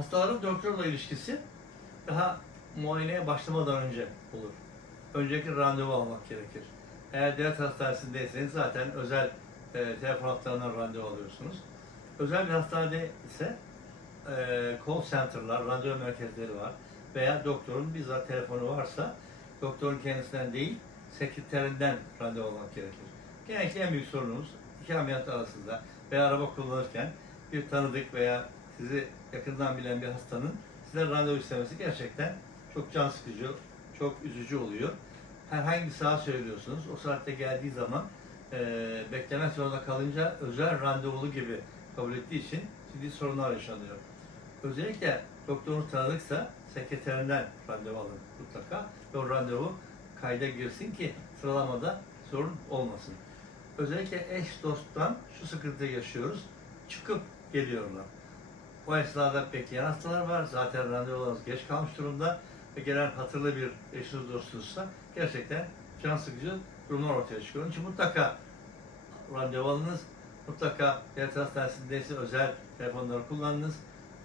Hastaların doktorla ilişkisi daha muayeneye başlamadan önce olur. Önceki randevu almak gerekir. Eğer devlet hastanesindeyseniz zaten özel e, telefon hatlarından randevu alıyorsunuz. Özel bir hastanede ise e, call center'lar, randevu merkezleri var. Veya doktorun bizzat telefonu varsa doktorun kendisinden değil, sekreterinden randevu almak gerekir. Genellikle en büyük sorunumuz iki ameliyat arasında veya araba kullanırken bir tanıdık veya sizi yakından bilen bir hastanın sizden randevu istemesi gerçekten çok can sıkıcı, çok üzücü oluyor. Herhangi bir saat söylüyorsunuz. O saatte geldiği zaman eee beklemek zorunda kalınca özel randevulu gibi kabul ettiği için ciddi sorunlar yaşanıyor. Özellikle doktorunuz tanıdıksa sekreterinden randevu alın mutlaka ve o randevu kayda girsin ki sıralamada sorun olmasın. Özellikle eş dosttan şu sıkıntıyı yaşıyoruz. Çıkıp geliyorlar. O esnada bekleyen hastalar var. Zaten randevularınız geç kalmış durumda ve gelen hatırlı bir eşiniz dostunuzsa gerçekten can sıkıcı durumlar ortaya çıkıyor. Onun için mutlaka randevu alınız. Mutlaka devlet hastanesindeyse özel telefonları kullanınız.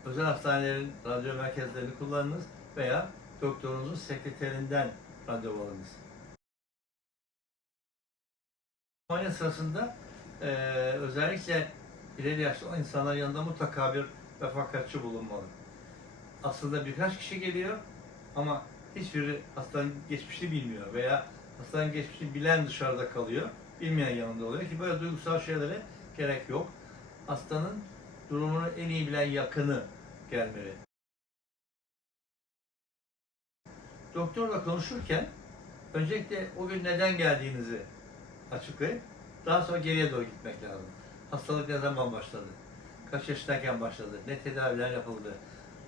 Özel hastanelerin radyo merkezlerini kullanınız veya doktorunuzun sekreterinden randevu alınız. Muayene sırasında eee, özellikle ileri yaşlı insanların yanında mutlaka bir refakatçi bulunmalı. Aslında birkaç kişi geliyor ama hiçbiri hastanın geçmişini bilmiyor veya hastanın geçmişini bilen dışarıda kalıyor, bilmeyen yanında oluyor ki böyle duygusal şeylere gerek yok. Hastanın durumunu en iyi bilen yakını gelmeli. Doktorla konuşurken öncelikle o gün neden geldiğinizi açıklayıp daha sonra geriye doğru gitmek lazım. Hastalık ne zaman başladı? Kaç yaşındayken başladı? Ne tedaviler yapıldı?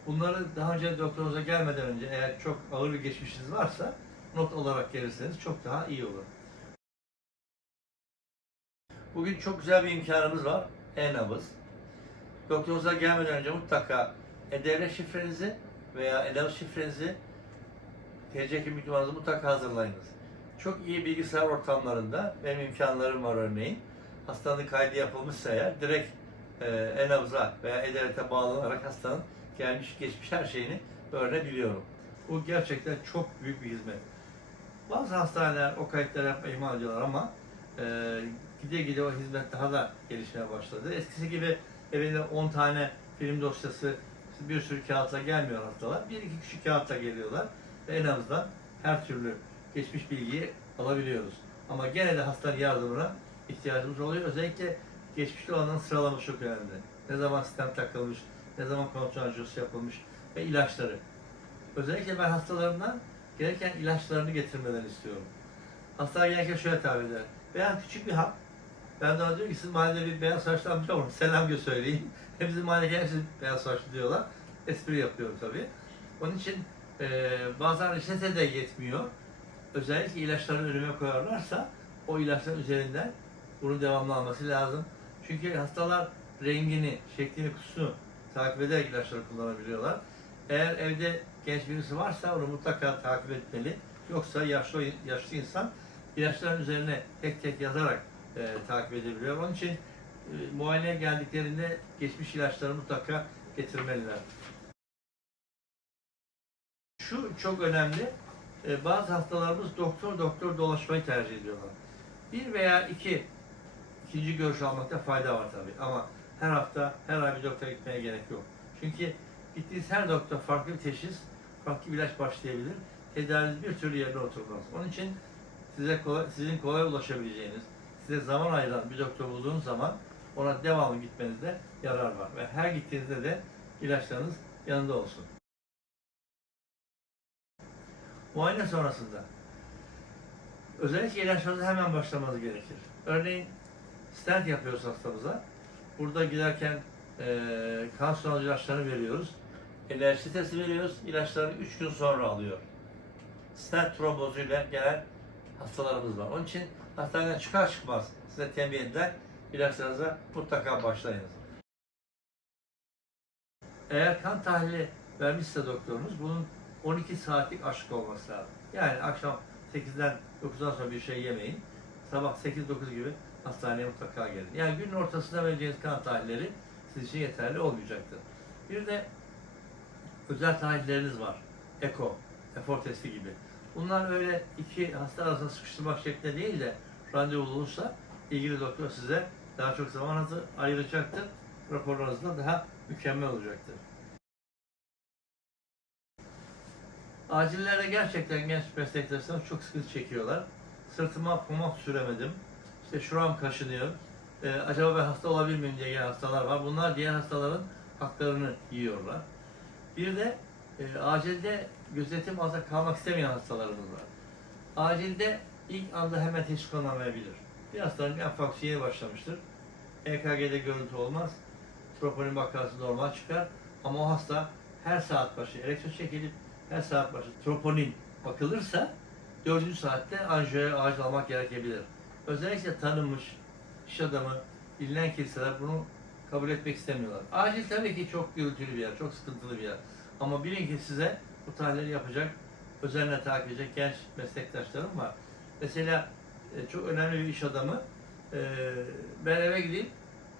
Bunları daha önce doktorunuza gelmeden önce eğer çok ağır bir geçmişiniz varsa not olarak gelirseniz çok daha iyi olur. Bugün çok güzel bir imkanımız var. E-nabız. Doktorunuza gelmeden önce mutlaka e-devlet şifrenizi veya e-nabız şifrenizi TC kimlik numaranızı mutlaka hazırlayınız. Çok iyi bilgisayar ortamlarında benim imkanlarım var örneğin. Hastanın kaydı yapılmışsa eğer direkt e, e-nabza veya e-devlete bağlanarak hastanın gelmiş geçmiş her şeyini öğrenebiliyorum. Bu gerçekten çok büyük bir hizmet. Bazı hastaneler o kayıtları yapmayı ihmal ediyorlar ama e, gide gide o hizmet daha da gelişmeye başladı. Eskisi gibi evinde 10 tane film dosyası, bir sürü kağıtla gelmiyor hastalar. Bir iki küçük kağıtla geliyorlar ve en azından her türlü geçmiş bilgiyi alabiliyoruz. Ama gene de hastanın yardımına ihtiyacımız oluyor. Özellikle geçmişte olanların sıralaması çok önemli. Ne zaman sistem takılmış, ne zaman kontrol anjiyosu yapılmış ve ilaçları. Özellikle ben hastalarımdan gereken ilaçlarını getirmelerini istiyorum. Hastalar gelirken şöyle tabir eder. Veya küçük bir hap. Ben daha diyorum ki sizin mahallede bir beyaz saçlı amca var. Selam gö söyleyin. Bizim mahallede hepsi beyaz saçlı diyorlar. Espri yapıyorum tabii. Onun için e, bazen reçete de yetmiyor. Özellikle ilaçları önüme koyarlarsa o ilaçların üzerinden bunu devamlı alması lazım. Çünkü hastalar rengini, şeklini, kutusunu takip ederek ilaçları kullanabiliyorlar. Eğer evde genç birisi varsa onu mutlaka takip etmeli. Yoksa yaşlı yaşlı insan ilaçların üzerine tek tek yazarak e, takip edebiliyor. Onun için e, muayeneye geldiklerinde geçmiş ilaçları mutlaka getirmeliler. Şu çok önemli. E, bazı hastalarımız doktor doktor dolaşmayı tercih ediyorlar. Bir veya iki ikinci görüş almakta fayda var tabii ama her hafta her ay bir doktora gitmeye gerek yok. Çünkü gittiğiniz her doktor farklı bir teşhis, farklı bir ilaç başlayabilir. Tedaviniz bir türlü yerine oturmaz. Onun için size kolay, sizin kolay ulaşabileceğiniz, size zaman ayıran bir doktor bulduğunuz zaman ona devamlı gitmenizde yarar var. Ve her gittiğinizde de ilaçlarınız yanında olsun. Muayene sonrasında özellikle ilaçlarınızı hemen başlamanız gerekir. Örneğin stent yapıyoruz hastamıza. Burada giderken eee kan sulandırıcı ilaçlarını veriyoruz. Enerji testi veriyoruz. İlaçlarını 3 gün sonra alıyor. Stent trombozuyla gelen hastalarımız var. Onun için hastaneden çıkar çıkmaz size tembih eder. ilaçlarınıza mutlaka başlayınız. Eğer kan tahlili vermişse doktorunuz bunun 12 saatlik aşık olması lazım. Yani akşam 8'den 9'dan sonra bir şey yemeyin. Sabah 8-9 gibi hastaneye mutlaka gelin. Yani günün ortasında vereceğiniz kan tahlilleri sizin için yeterli olmayacaktır. Bir de özel tahlilleriniz var. Eko, efor testi gibi. Bunlar öyle iki hasta arasında sıkıştırmak şeklinde değil de randevu olursa ilgili doktor size daha çok zamanınızı ayıracaktır. Raporlarınız da daha mükemmel olacaktır. Acillerde gerçekten genç meslektaşlarım çok sıkıntı çekiyorlar. Sırtıma pomat süremedim. İşte şuram kaşınıyor. Ee, acaba ben hasta olabilir miyim diye gelen hastalar var. Bunlar diğer hastaların haklarını yiyorlar. Bir de e, acilde gözetim altında kalmak istemeyen hastalarımız var. Acilde ilk anda hemen teşhis konulamayabilir. Bir hastanın enfarktüsü yeni başlamıştır. EKG'de görüntü olmaz. Troponin vakası normal çıkar. Ama o hasta her saat başı elektro çekilip her saat başı troponin bakılırsa 4. saatte anjiyoya acil almak gerekebilir. Özellikle tanınmış iş adamı, bilinen kimseler bunu kabul etmek istemiyorlar. Acil tabii ki çok gürültülü bir yer, çok sıkıntılı bir yer. Ama bilin ki size bu tahlilleri yapacak, özenle takip edecek genç meslektaşlarım var. Mesela e, çok önemli bir iş adamı, e, ben eve gideyim,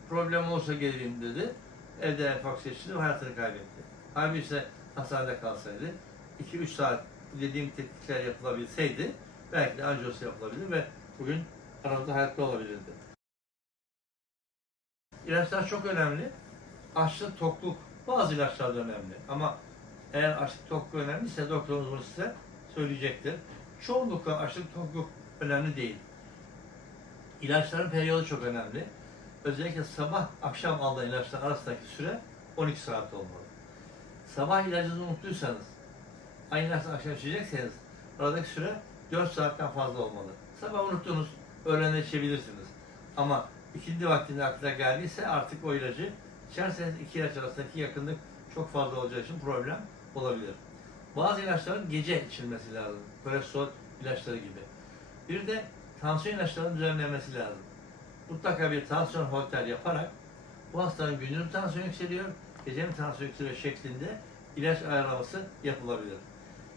problem olursa geleyim dedi. Evde enfaks geçirdi ve hayatını kaybetti. Halbuki ise hastanede kalsaydı, 2-3 saat dediğim tetkikler yapılabilseydi, belki de anjiyosu yapılabilir ve bugün aramızda hayatta olabilirdi. İlaçlar çok önemli. Açlık, tokluk bazı ilaçlar da önemli. Ama eğer açlık, tokluk önemliyse doktorunuz bunu size söyleyecektir. Çoğunlukla açlık, tokluk önemli değil. İlaçların periyodu çok önemli. Özellikle sabah, akşam alınan ilaçlar arasındaki süre 12 saat olmalı. Sabah ilacınızı unuttuysanız, aynı ilaçla akşam içecekseniz aradaki süre 4 saatten fazla olmalı. Sabah unuttunuz, öğlene içebilirsiniz. Ama ikindi vaktinde aklına geldiyse artık o ilacı içerseniz iki ilaç arasındaki yakınlık çok fazla olacağı için problem olabilir. Bazı ilaçların gece içilmesi lazım. Kolesterol ilaçları gibi. Bir de tansiyon ilaçlarının düzenlenmesi lazım. Mutlaka bir tansiyon holter yaparak bu hastanın gündüz tansiyonu yükseliyor, gece mi tansiyonu yükseliyor şeklinde ilaç ayarlaması yapılabilir.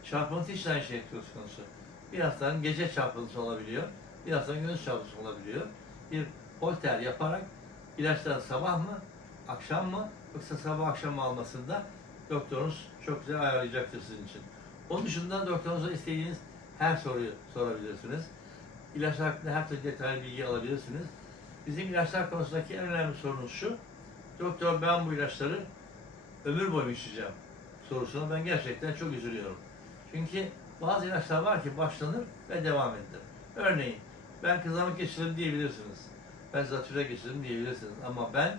Çarpıntı için aynı şey söz konusu. Bir hastanın gece çarpıntısı olabiliyor, bir hastanın gündüz çarpıntısı olabiliyor. Bir holter yaparak ilaçları sabah mı, akşam mı, yoksa sabah akşam almasında doktorunuz çok güzel ayarlayacaktır sizin için. Onun dışında doktorunuza istediğiniz her soruyu sorabilirsiniz. İlaçlar hakkında her türlü detaylı bilgi alabilirsiniz. Bizim ilaçlar konusundaki en önemli sorunumuz şu. Doktor ben bu ilaçları ömür boyu içeceğim sorusuna ben gerçekten çok üzülüyorum. Çünkü bazı ilaçlar var ki başlanır ve devam edilir. Örneğin ben kızamık geçirdim diyebilirsiniz. Ben zatüre geçirdim diyebilirsiniz. Ama ben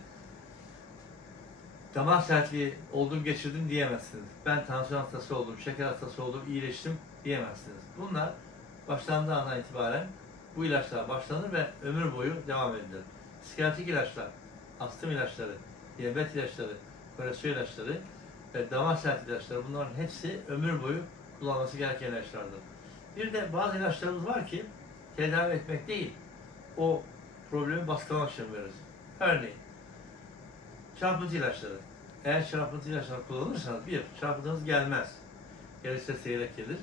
damar sertliği oldum geçirdim diyemezsiniz. Ben tansiyon hastası oldum, şeker hastası oldum, iyileştim diyemezsiniz. Bunlar başlandığı andan itibaren bu ilaçlar başlanır ve ömür boyu devam edilir. Psikiyatrik ilaçlar, astım ilaçları, diyabet ilaçları, kolesterol ilaçları ve damar sertliği ilaçları bunların hepsi ömür boyu kullanması gereken ilaçlardır. Bir de bazı ilaçlarımız var ki tedavi etmek değil, o problemi bastırmak için veririz. Örneğin çarpıntı ilaçları. Eğer çarpıntı ilaçları kullanırsanız bir, çarpıntınız gelmez. Gelirse seyrek gelir.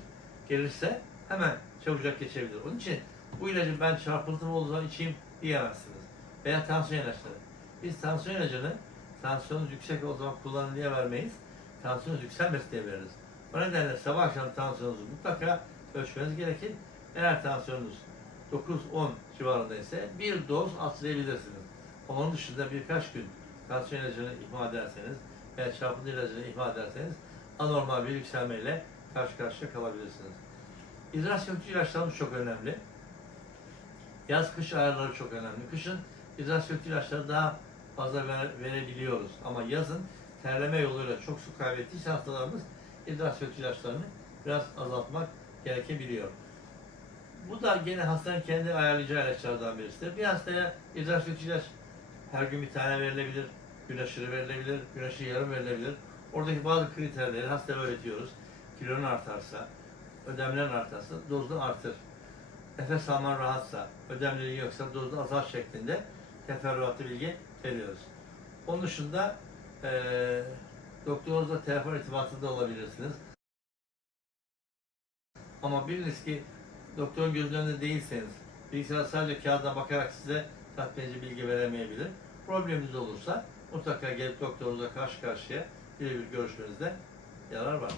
Gelirse hemen çabucak geçebilir. Onun için bu ilacı ben çarpıntım olduğu zaman içeyim diyemezsiniz. Veya tansiyon ilaçları. Biz tansiyon ilacını tansiyonunuz yüksek olduğu zaman kullanın diye vermeyiz. Tansiyonunuz yükselmesi diye veririz. O nedenle sabah akşam tansiyonunuzu mutlaka ölçmeniz gerekir. Eğer tansiyonunuz 9-10 civarında ise bir doz atlayabilirsiniz. Onun dışında birkaç gün tansiyon ilacını ihmal ederseniz veya çarpıntı ilacını ihmal ederseniz anormal bir yükselmeyle karşı karşıya kalabilirsiniz. İdrar sökücü ilaçlarımız çok önemli. Yaz kış ayarları çok önemli. Kışın idrar sökücü ilaçları daha fazla vere- verebiliyoruz. Ama yazın terleme yoluyla çok su kaybettiyse hastalarımız idrar sökücü ilaçlarını biraz azaltmak gerekebiliyor. Bu da gene hastanın kendi ayarlayacağı ilaçlardan birisidir. Bir hastaya idrar ilaç her gün bir tane verilebilir, gün aşırı verilebilir, gün aşırı yarım verilebilir. Oradaki bazı kriterleri hastaya öğretiyoruz. Kilon artarsa, ödemlerin artarsa dozunu artır. Nefes alman rahatsa, ödemlerin yoksa dozunu azalt şeklinde teferruatlı bilgi veriyoruz. Onun dışında eee doktorunuzla telefon irtibatında olabilirsiniz. Ama biliniz ki doktorun önünde değilseniz, bilgisayar sadece kağıda bakarak size tatmin edici bilgi veremeyebilir. Probleminiz olursa mutlaka gelip doktorunuzla karşı karşıya birebir görüşmenizde yarar var.